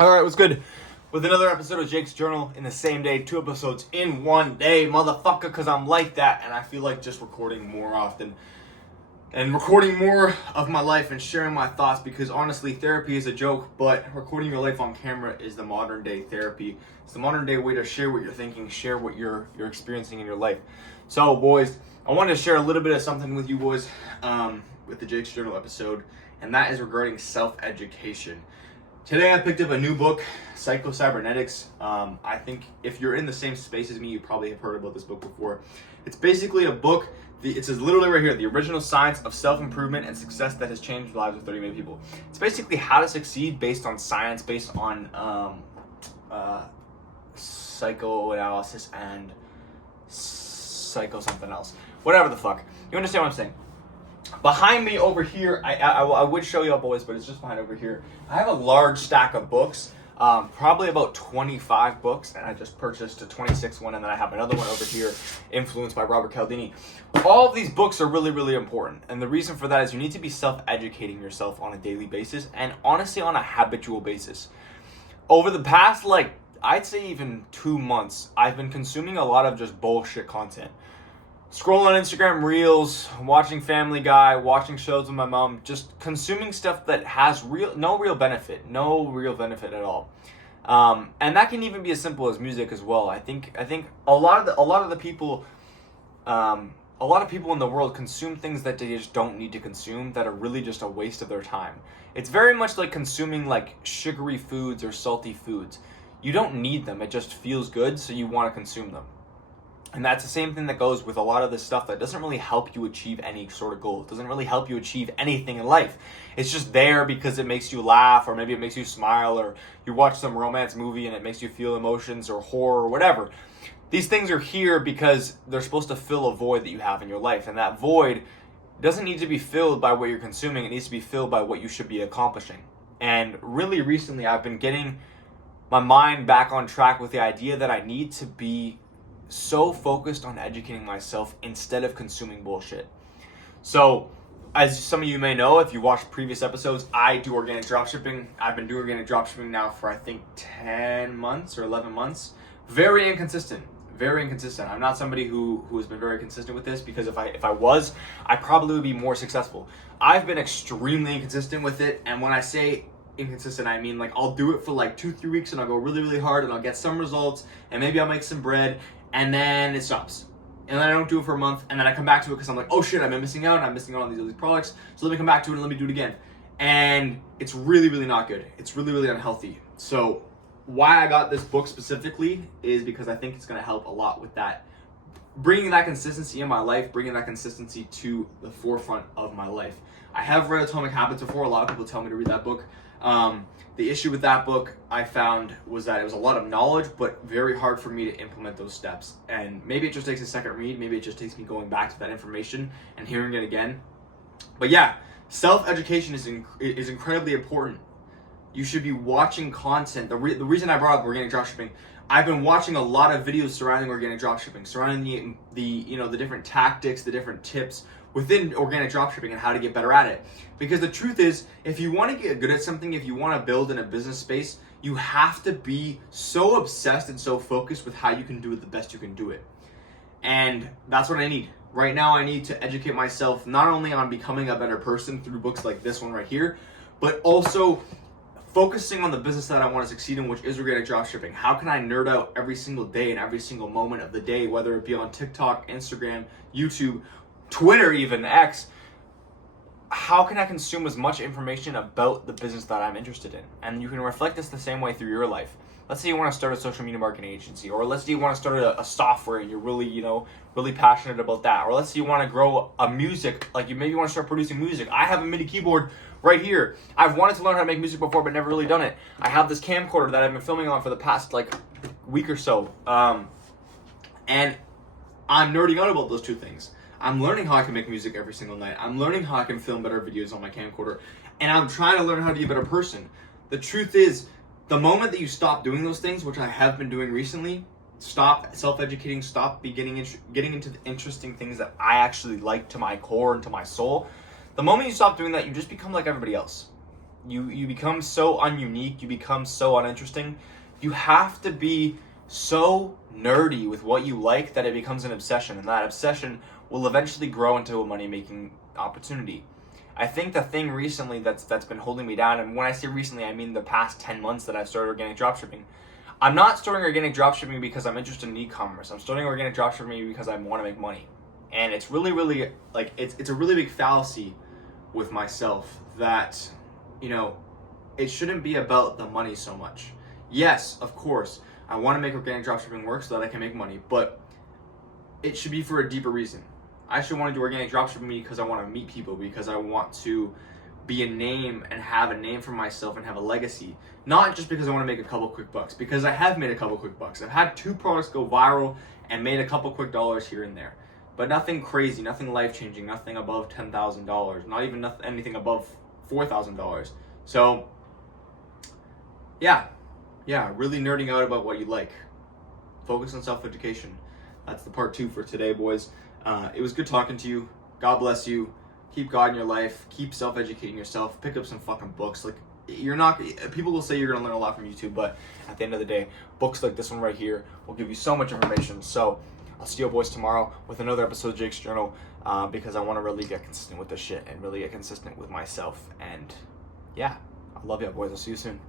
Alright, what's good? With another episode of Jake's Journal in the same day, 2 episodes in one day, motherfucker, because I'm like that, and I feel like just recording more often and recording more of my life and sharing my thoughts, because honestly, therapy is a joke, but recording your life on camera is the modern day therapy. It's the modern day way to share what you're thinking, share what you're experiencing in your life. So, boys, I wanted to share a little bit of something with you boys with the Jake's Journal episode, and that is regarding self-education. Today I picked up a new book, Psycho-Cybernetics. I think if you're in the same space as me, you probably have heard about this book before. It's basically a book, it says literally right here, the original science of self-improvement and success that has changed the lives of 30 million people. It's basically how to succeed based on science, based on psychoanalysis and psycho something else. Whatever the fuck. You understand what I'm saying? Behind me over here, I would show you all boys, but it's just behind over here. I have a large stack of books, probably about 25 books, and I just purchased a 26th one, and then I have another one over here, influenced by Robert Cialdini. All of these books are really, really important, and the reason for that is you need to be self-educating yourself on a daily basis, and honestly on a habitual basis. Over the past, I'd say even 2 months, I've been consuming a lot of just bullshit content. Scrolling on Instagram Reels, watching Family Guy, watching shows with my mom, just consuming stuff that has no real benefit at all. And that can even be as simple as music as well. I think a lot of the people, a lot of people in the world consume things that they just don't need to consume, that are really just a waste of their time. It's very much like consuming like sugary foods or salty foods. You don't need them. It just feels good, so you want to consume them. And that's the same thing that goes with a lot of this stuff that doesn't really help you achieve any sort of goal. It doesn't really help you achieve anything in life. It's just there because it makes you laugh, or maybe it makes you smile, or you watch some romance movie and it makes you feel emotions or horror or whatever. These things are here because they're supposed to fill a void that you have in your life. And that void doesn't need to be filled by what you're consuming. It needs to be filled by what you should be accomplishing. And really recently, I've been getting my mind back on track with the idea that I need to be so focused on educating myself instead of consuming bullshit. So, as some of you may know, if you watched previous episodes, I do organic dropshipping. I've been doing organic dropshipping now for I think 10 months or 11 months. Very inconsistent. I'm not somebody who has been very consistent with this, because if I was, I probably would be more successful. I've been extremely inconsistent with it, and when I say inconsistent, I mean I'll do it for 2-3 weeks and I'll go really, really hard and I'll get some results and maybe I'll make some bread, and then it stops. And then I don't do it for a month, and then I come back to it because I'm like, oh shit, I'm missing out on these products, so let me come back to it and let me do it again. And it's really, really not good. It's really, really unhealthy. So why I got this book specifically is because I think it's going to help a lot with that, bringing that consistency in my life, bringing that consistency to the forefront of my life. I have read Atomic Habits before. A lot of people tell me to read that book. The issue with that book I found was that it was a lot of knowledge, but very hard for me to implement those steps. And maybe it just takes a second read. Maybe it just takes me going back to that information and hearing it again. But yeah, self-education is incredibly important. You should be watching content. The reason I brought up organic dropshipping, I've been watching a lot of videos surrounding organic dropshipping, surrounding the different tactics, the different tips within organic dropshipping and how to get better at it. Because the truth is, if you want to get good at something, if you want to build in a business space, you have to be so obsessed and so focused with how you can do it the best you can do it. And that's what I need. Right now, I need to educate myself not only on becoming a better person through books like this one right here, but also focusing on the business that I want to succeed in, which is organic dropshipping. How can I nerd out every single day and every single moment of the day, whether it be on TikTok, Instagram, YouTube, Twitter, even X? How can I consume as much information about the business that I'm interested in? And you can reflect this the same way through your life. Let's say you want to start a social media marketing agency, or let's say you want to start a software and you're really, really passionate about that. Or let's say you want to grow a music, you maybe want to start producing music. I have a MIDI keyboard right here. I've wanted to learn how to make music before, but never really done it. I have this camcorder that I've been filming on for the past week or so. And I'm nerding out about those two things. I'm learning how I can make music every single night. I'm learning how I can film better videos on my camcorder. And I'm trying to learn how to be a better person. The truth is, the moment that you stop doing those things, which I have been doing recently, stop self-educating, stop getting into the interesting things that I actually like to my core and to my soul, the moment you stop doing that, you just become like everybody else. You become so ununique, you become so uninteresting. You have to be so nerdy with what you like that it becomes an obsession, and that obsession will eventually grow into a money-making opportunity. I think the thing recently that's been holding me down, and when I say recently, I mean the past 10 months that I've started organic dropshipping. I'm not starting organic dropshipping because I'm interested in e-commerce. I'm starting organic dropshipping because I want to make money. And it's really, like, it's a really big fallacy with myself that, it shouldn't be about the money so much. Yes, of course, I want to make organic dropshipping work so that I can make money, but it should be for a deeper reason. I should want to do organic dropshipping because I want to meet people, because I want to be a name and have a name for myself and have a legacy. Not just because I want to make a couple quick bucks, because I have made a couple quick bucks. I've had 2 products go viral and made a couple quick dollars here and there. But nothing crazy, nothing life-changing, nothing above $10,000, not even anything above $4,000. So, yeah, really nerding out about what you like. Focus on self-education. That's the part 2 for today, boys. It was good talking to you. God bless you. Keep God in your life. Keep self-educating yourself. Pick up some fucking books. Like, people will say you're gonna learn a lot from YouTube, but at the end of the day, books like this one right here will give you so much information. So I'll see you boys tomorrow with another episode of Jake's Journal, because I want to really get consistent with this shit and really get consistent with myself. And yeah, I love you boys. I'll see you soon.